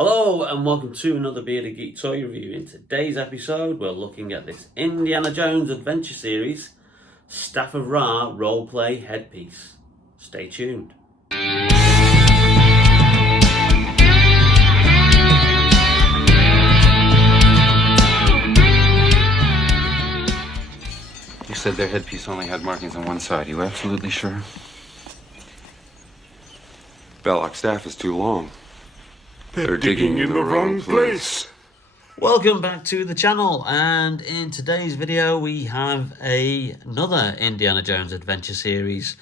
Hello and welcome to another Bearded Geek toy review. In today's episode we're looking at this Indiana Jones Adventure Series Staff of Ra roleplay headpiece. Stay tuned. You said their headpiece only had markings on one side. You absolutely sure? Belloc staff is too long. They're digging in the wrong place. Welcome back to the channel, and in today's video we have another Indiana Jones Adventure Series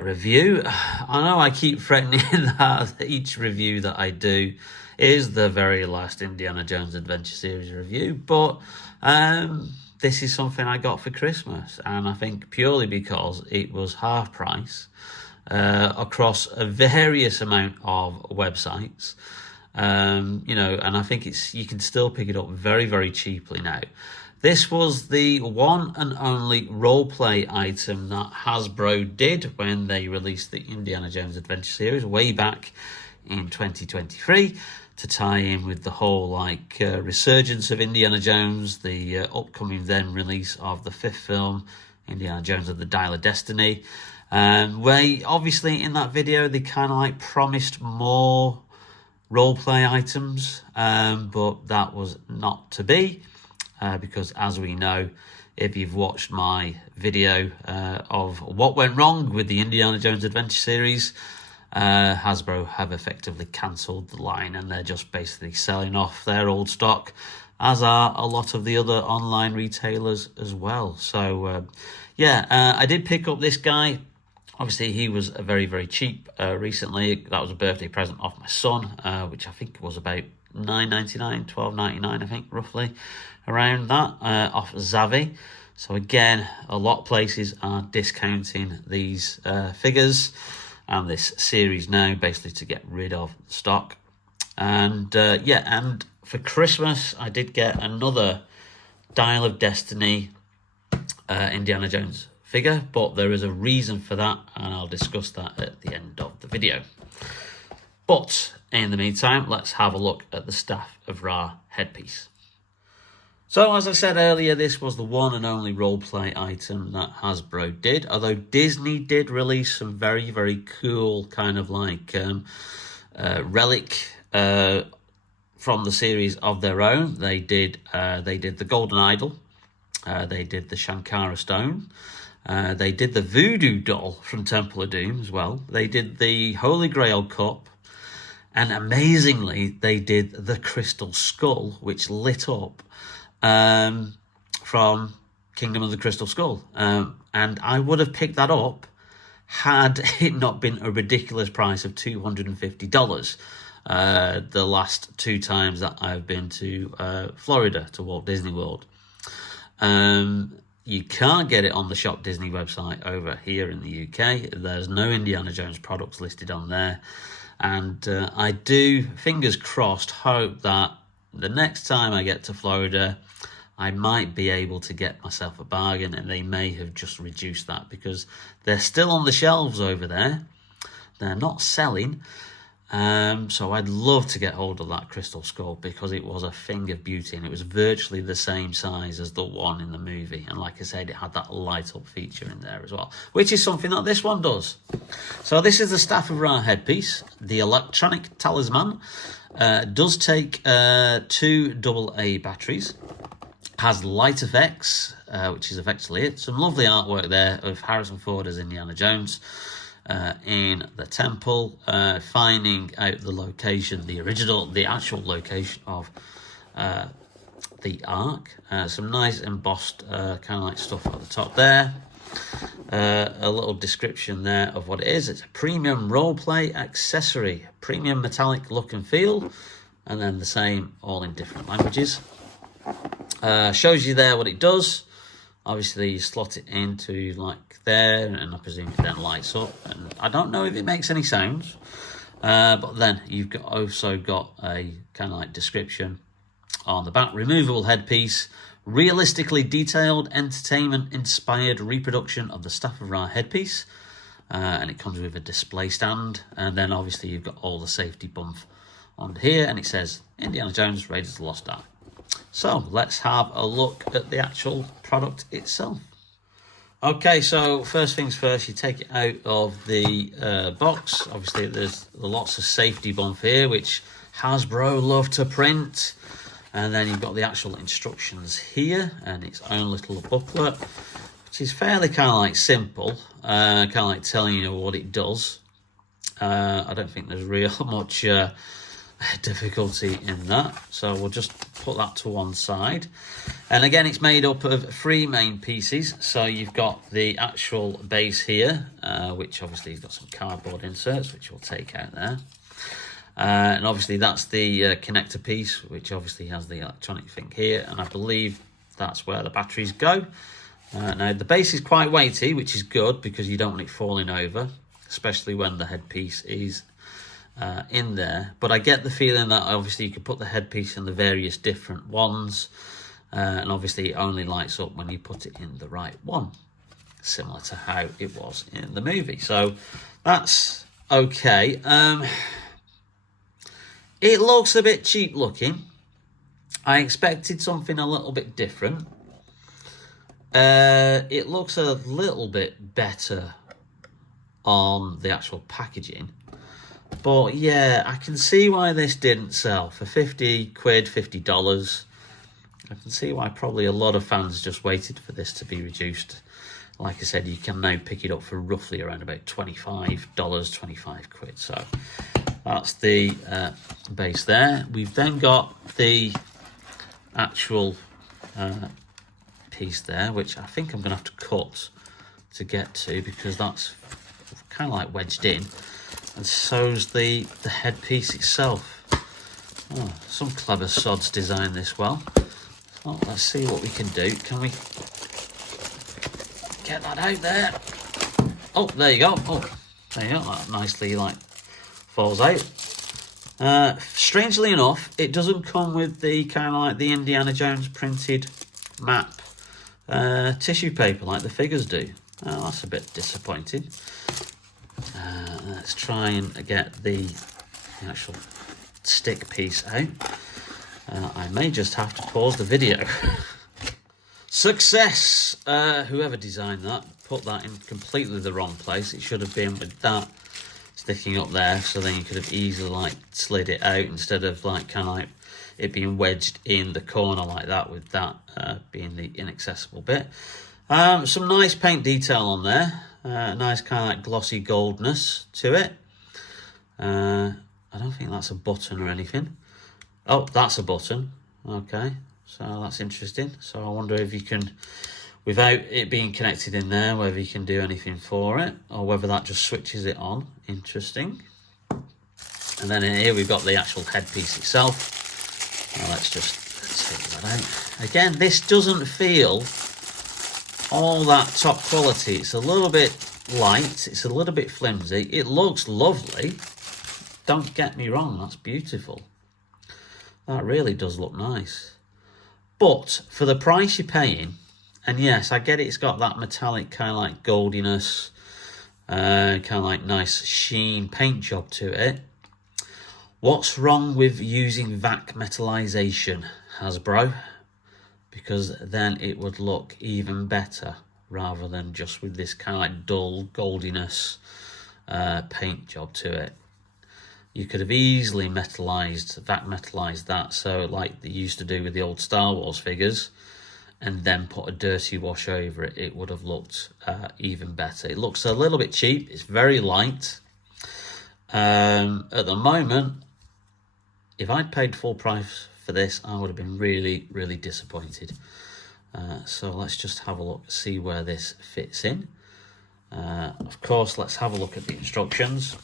review. I know I keep threatening that each review that I do is the very last Indiana Jones Adventure Series review, but this is something I got for Christmas, and I think purely because it was half price across a various amount of websites. You know, and I think you can still pick it up very, very cheaply now. This was the one and only roleplay item that Hasbro did when they released the Indiana Jones Adventure Series way back in 2023 to tie in with the whole resurgence of Indiana Jones, the upcoming then release of the fifth film, Indiana Jones and the Dial of Destiny. Where obviously in that video they kind of promised more roleplay items, but that was not to be, because as we know, if you've watched my video of what went wrong with the Indiana Jones Adventure Series, Hasbro have effectively cancelled the line and they're just basically selling off their old stock, as are a lot of the other online retailers as well. So I did pick up this guy. Obviously, he was very, very cheap recently. That was a birthday present off my son, which I think was about $9.99, $12.99, I think, roughly, around that, off Zavvi. So again, a lot of places are discounting these figures and this series now, basically to get rid of stock. And and for Christmas, I did get another Dial of Destiny Indiana Jones figure, but there is a reason for that, and I'll discuss that at the end of the video. But in the meantime, let's have a look at the Staff of Ra headpiece. So as I said earlier, this was the one and only roleplay item that Hasbro did, although Disney did release some very, very cool kind of relic from the series of their own. They did the Golden Idol, they did the Shankara Stone, they did the Voodoo Doll from Temple of Doom as well. They did the Holy Grail Cup. And amazingly, they did the Crystal Skull, which lit up from Kingdom of the Crystal Skull. And I would have picked that up had it not been a ridiculous price of $250 the last two times that I've been to Florida, to Walt Disney World. You can't get it on the Shop Disney website over here in the UK. There's no Indiana Jones products listed on there. And I do, fingers crossed, hope that the next time I get to Florida, I might be able to get myself a bargain, and they may have just reduced that because they're still on the shelves over there. They're not selling. So I'd love to get hold of that Crystal Skull because it was a thing of beauty and it was virtually the same size as the one in the movie. And like I said, it had that light up feature in there as well, which is something that this one does. So this is the Staff of Ra headpiece. The electronic talisman does take two AA batteries, has light effects, which is effectively it. Some lovely artwork there of Harrison Ford as Indiana Jones in the temple, finding out the location, the actual location of the Ark. Some nice embossed kind of stuff at the top there. A little description there of what it is. It's a premium roleplay accessory, premium metallic look and feel, and then the same all in different languages. Shows you there what it does. Obviously, you slot it into there, and I presume it then lights up. And I don't know if it makes any sounds, but then you've also got a kind of description on the back. Removable headpiece, realistically detailed, entertainment-inspired reproduction of the Staff of Ra headpiece. And it comes with a display stand, and then obviously you've got all the safety bump on here, and it says Indiana Jones Raiders of the Lost Ark. So let's have a look at the actual product itself. Okay, so first things first, you take it out of the box. Obviously, there's lots of safety bump here, which Hasbro love to print. And then you've got the actual instructions here and its own little booklet, which is fairly kind of like simple, kind of like telling you what it does. I don't think there's real much difficulty in that, so we'll just put that to one side. And again, it's made up of 3 main pieces. So you've got the actual base here, which obviously has got some cardboard inserts, which we'll take out there. And obviously that's the connector piece, which obviously has the electronic thing here, and I believe that's where the batteries go. Now the base is quite weighty, which is good because you don't want it falling over, especially when the headpiece is in there. But I get the feeling that obviously you could put the headpiece in the various different ones, and obviously it only lights up when you put it in the right one, similar to how it was in the movie. So that's okay. It looks a bit cheap looking. I expected something a little bit different. It looks a little bit better on the actual packaging. But yeah, I can see why this didn't sell for 50 quid, $50. I can see why probably a lot of fans just waited for this to be reduced. Like I said, you can now pick it up for roughly around about $25, 25 quid. So that's the base there. We've then got the actual piece there, which I think I'm going to have to cut to get to, because that's kind of like wedged in. And so's the headpiece itself. Oh, some clever sods designed this well. So let's see what we can do. Can we get that out there? Oh, there you go. Oh, there you go. That nicely like falls out. Strangely enough, it doesn't come with the kind of like the Indiana Jones printed map tissue paper like the figures do. Oh, that's a bit disappointing. Let's try and get the actual stick piece out. I may just have to pause the video. Success! Whoever designed that put that in completely the wrong place. It should have been with that sticking up there, so then you could have easily like slid it out instead of like kind of like it being wedged in the corner like that, with that being the inaccessible bit. Some nice paint detail on there. Nice kind of like glossy goldness to it. I don't think that's a button or anything. Oh, that's a button. Okay, so that's interesting. So I wonder if you can, without it being connected in there, whether you can do anything for it, or whether that just switches it on. Interesting. And then in here we've got the actual headpiece itself. Now let's take that out. Again, this doesn't feel all that top quality. It's a little bit light, it's a little bit flimsy. It looks lovely, don't get me wrong, that's beautiful. That really does look nice. But for the price you're paying, and yes, I get it, it's got that metallic kind of like goldiness, kind of like nice sheen paint job to it. What's wrong with using vac metallization, Hasbro? Because then it would look even better, rather than just with this kind of like dull goldiness paint job to it. You could have easily vac metallized that, so like they used to do with the old Star Wars figures, and then put a dirty wash over it. It would have looked even better. It looks a little bit cheap. It's very light. At the moment, if I'd paid full price for this, I would have been really, really disappointed. So let's just have a look, see where this fits in. Of course, let's have a look at the instructions.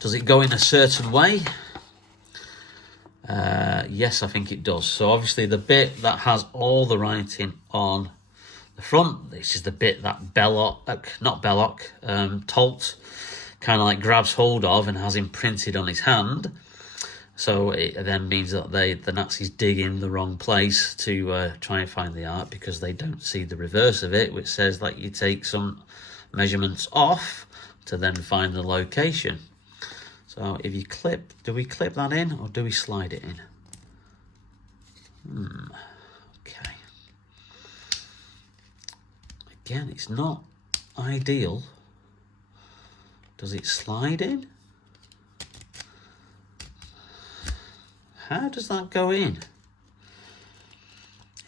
Does it go in a certain way? Yes, I think it does. So obviously the bit that has all the writing on the front, this is the bit that Tolt kind of like grabs hold of and has imprinted on his hand. So it then means that the Nazis dig in the wrong place to try and find the art, because they don't see the reverse of it, which says that you take some measurements off to then find the location. So So if you clip, do we clip that in or do we slide it in? Okay. Again, it's not ideal. Does it slide in? How does that go in?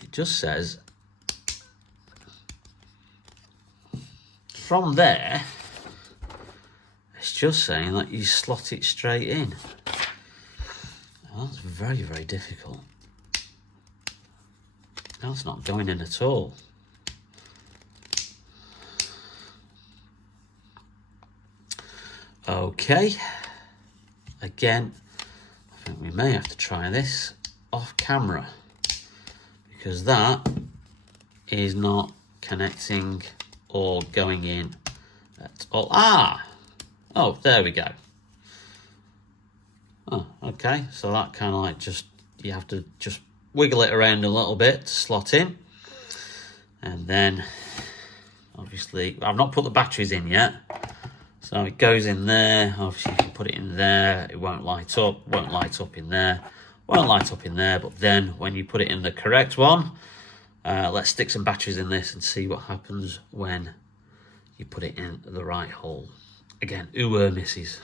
It just says from there, it's just saying that you slot it straight in. Well, that's very, very difficult. That's not going in at all. Okay. Again, I think we may have to try this off camera because that is not connecting or going in at all. Oh, there we go. Oh, okay. So that kind of like just, you have to just wiggle it around a little bit to slot in. And then, obviously, I've not put the batteries in yet. So it goes in there. Obviously, if you put it in there, it won't light up. Won't light up in there. Won't light up in there. But then, when you put it in the correct one, let's stick some batteries in this and see what happens when you put it in the right hole. Again, misses.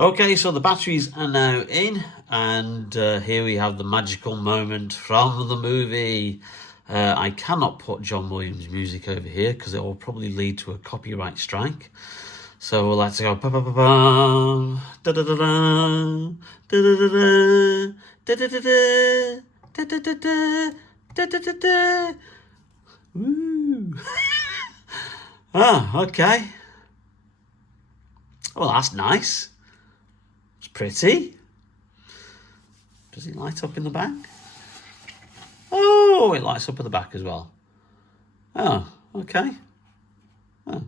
Okay, so the batteries are now in, and here we have the magical moment from the movie. I cannot put John Williams music over here because it will probably lead to a copyright strike. So let's go. Ba-ba-ba-bam, da-da-da-da, da-da-da-da, da-da-da-da, da-da-da-da, da-da-da-da. Woo! Okay. Well, that's nice. It's pretty. Does it light up in the back? Oh, it lights up at the back as well. Oh, okay. Oh.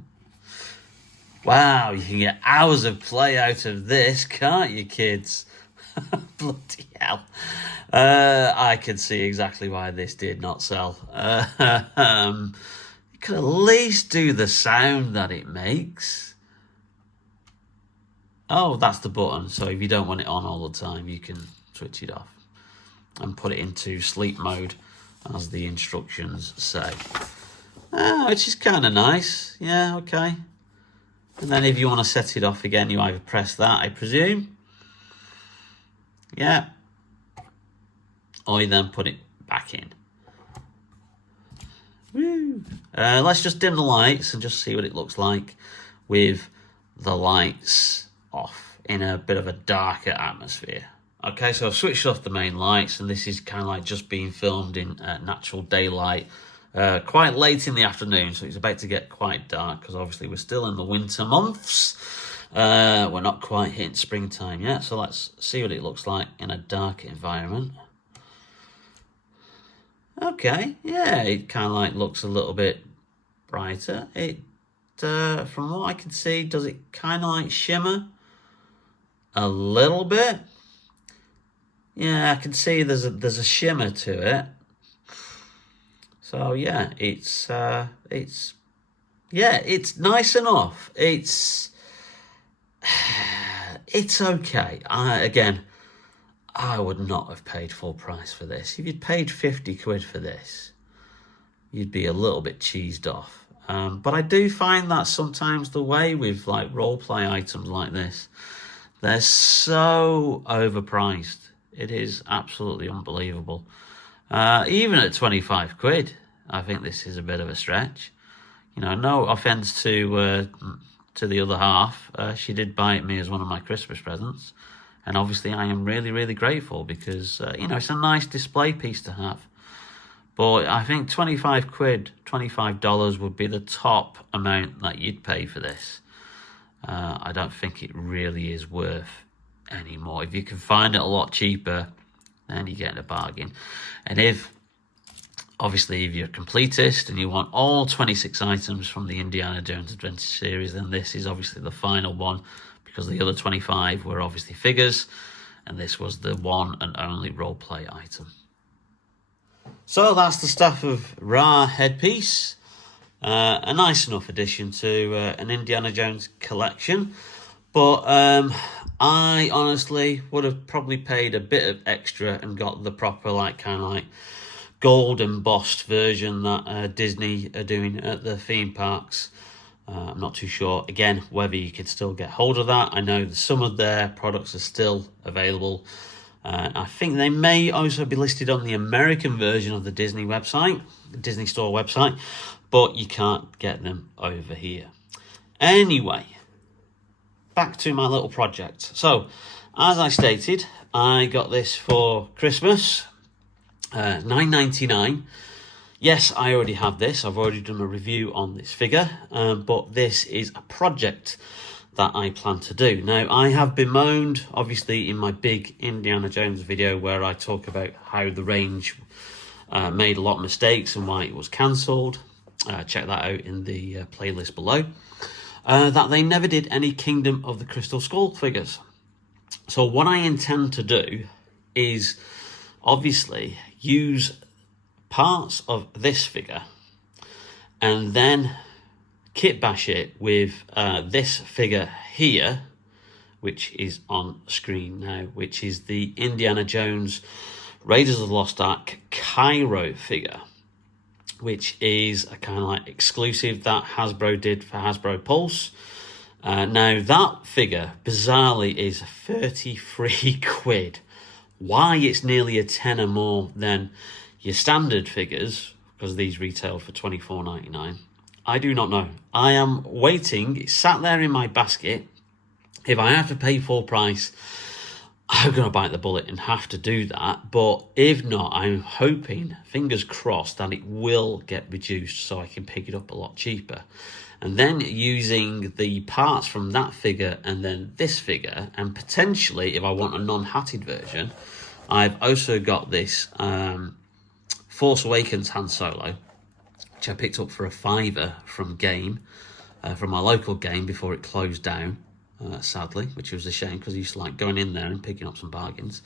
Wow, you can get hours of play out of this, can't you, kids? Bloody hell. I can see exactly why this did not sell. You could at least do the sound that it makes. Oh, that's the button. So if you don't want it on all the time, you can switch it off and put it into sleep mode, as the instructions say. Which is kind of nice. Yeah, okay. And then if you want to set it off again, you either press that, I presume. Yeah. Or you then put it back in. Woo. Let's just dim the lights and just see what it looks like with the lights off in a bit of a darker atmosphere. Okay, so I've switched off the main lights, and this is kind of like just being filmed in natural daylight. Quite late in the afternoon, so it's about to get quite dark because obviously we're still in the winter months. We're not quite hitting springtime yet, so let's see what it looks like in a dark environment. Okay, yeah, it kind of like looks a little bit brighter. It, from what I can see, does it kind of like shimmer a little bit? Yeah, I can see there's a shimmer to it. So yeah, it's nice enough. It's okay. I would not have paid full price for this. If you'd paid 50 quid for this, you'd be a little bit cheesed off. But I do find that sometimes the way with like role play items like this, they're so overpriced. It is absolutely unbelievable. Even at 25 quid, I think this is a bit of a stretch. You know, no offense to the other half. She did buy it me as one of my Christmas presents. And obviously I am really, really grateful because, you know, it's a nice display piece to have. But I think 25 quid, $25 would be the top amount that you'd pay for this. I don't think it really is worth any more. If you can find it a lot cheaper, then you get a bargain. And if you're a completist and you want all 26 items from the Indiana Jones Adventure series, then this is obviously the final one, because the other 25 were obviously figures, and this was the one and only roleplay item. So that's the stuff of Ra Headpiece. a nice enough addition to an Indiana Jones collection. But I honestly would have probably paid a bit of extra and got the proper kind of gold embossed version that Disney are doing at the theme parks. I'm not too sure, again, whether you could still get hold of that. I know that some of their products are still available. I think they may also be listed on the American version of the Disney website, the Disney Store website, but you can't get them over here. Anyway, back to my little project. So, as I stated, I got this for Christmas, $9.99. Yes, I already have this. I've already done a review on this figure, but this is a project that I plan to do. Now, I have bemoaned, obviously, in my big Indiana Jones video where I talk about how the range made a lot of mistakes and why it was cancelled. Check that out in the playlist below. That they never did any Kingdom of the Crystal Skull figures. So what I intend to do is obviously use parts of this figure and then kit bash it with this figure here, which is on screen now, which is the Indiana Jones Raiders of the Lost Ark Cairo figure, which is a kind of exclusive that Hasbro did for Hasbro Pulse. Now that figure bizarrely is 33 quid. Why it's nearly a tenner more than your standard figures, because these retail for $24.99, I do not know. I am waiting. It's sat there in my basket. If I have to pay full price, I'm going to bite the bullet and have to do that. But if not, I'm hoping, fingers crossed, that it will get reduced so I can pick it up a lot cheaper. And then using the parts from that figure and then this figure, and potentially, if I want a non-hatted version, I've also got this Force Awakens Han Solo, which I picked up for a £5 from from my local game before it closed down, sadly, which was a shame because I used to like going in there and picking up some bargains.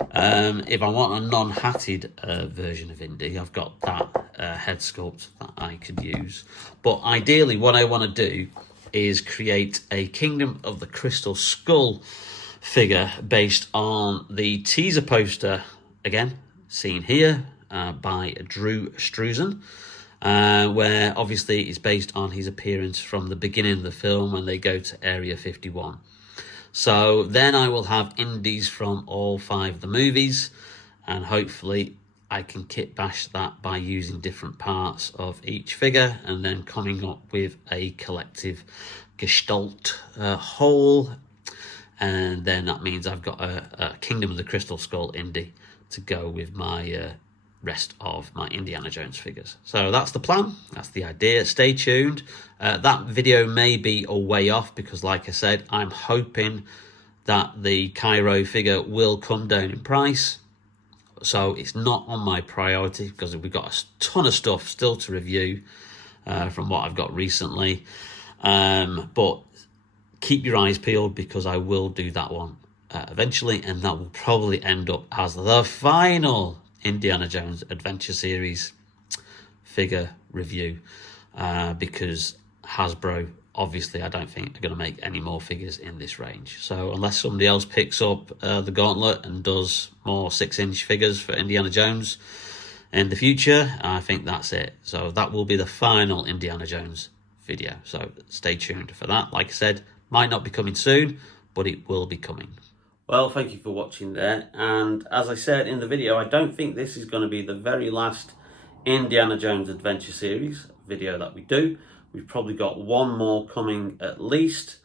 If I want a non-hatted version of Indy, I've got that head sculpt that I could use. But ideally, what I want to do is create a Kingdom of the Crystal Skull figure based on the teaser poster, again, seen here, by Drew Struzan, where obviously it's based on his appearance from the beginning of the film when they go to Area 51. So then I will have indies from all 5 of the movies, and hopefully I can kit bash that by using different parts of each figure and then coming up with a collective gestalt whole. And then that means I've got a Kingdom of the Crystal Skull indie to go with my rest of my Indiana Jones figures. So that's the plan, that's the idea. Stay tuned. That video may be a way off because, like I said, I'm hoping that the Cairo figure will come down in price. So it's not on my priority because we've got a ton of stuff still to review from what I've got recently. But keep your eyes peeled because I will do that one eventually, and that will probably end up as the final Indiana Jones Adventure Series figure review because Hasbro, obviously, I don't think are going to make any more figures in this range. So unless somebody else picks up the gauntlet and does more 6-inch figures for Indiana Jones in the future, I think that's it. So that will be the final Indiana Jones video. So stay tuned for that. Like I said, might not be coming soon, but it will be coming. Well, thank you for watching there. And as I said in the video, I don't think this is going to be the very last Indiana Jones Adventure Series video that we do. We've probably got one more coming at least,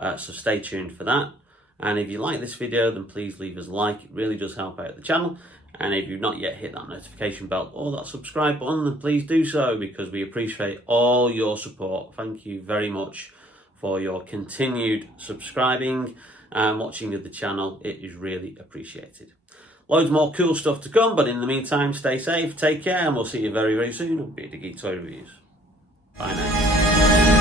so stay tuned for that. And if you like this video, then please leave us a like. It really does help out the channel. And if you've not yet hit that notification bell or that subscribe button, then please do so because we appreciate all your support. Thank you very much for your continued subscribing and watching of the channel. It is really appreciated. Loads more cool stuff to come, but in the meantime, stay safe, take care, and we'll see you very, very soon on Bearded Geek Toy Reviews. Bye now.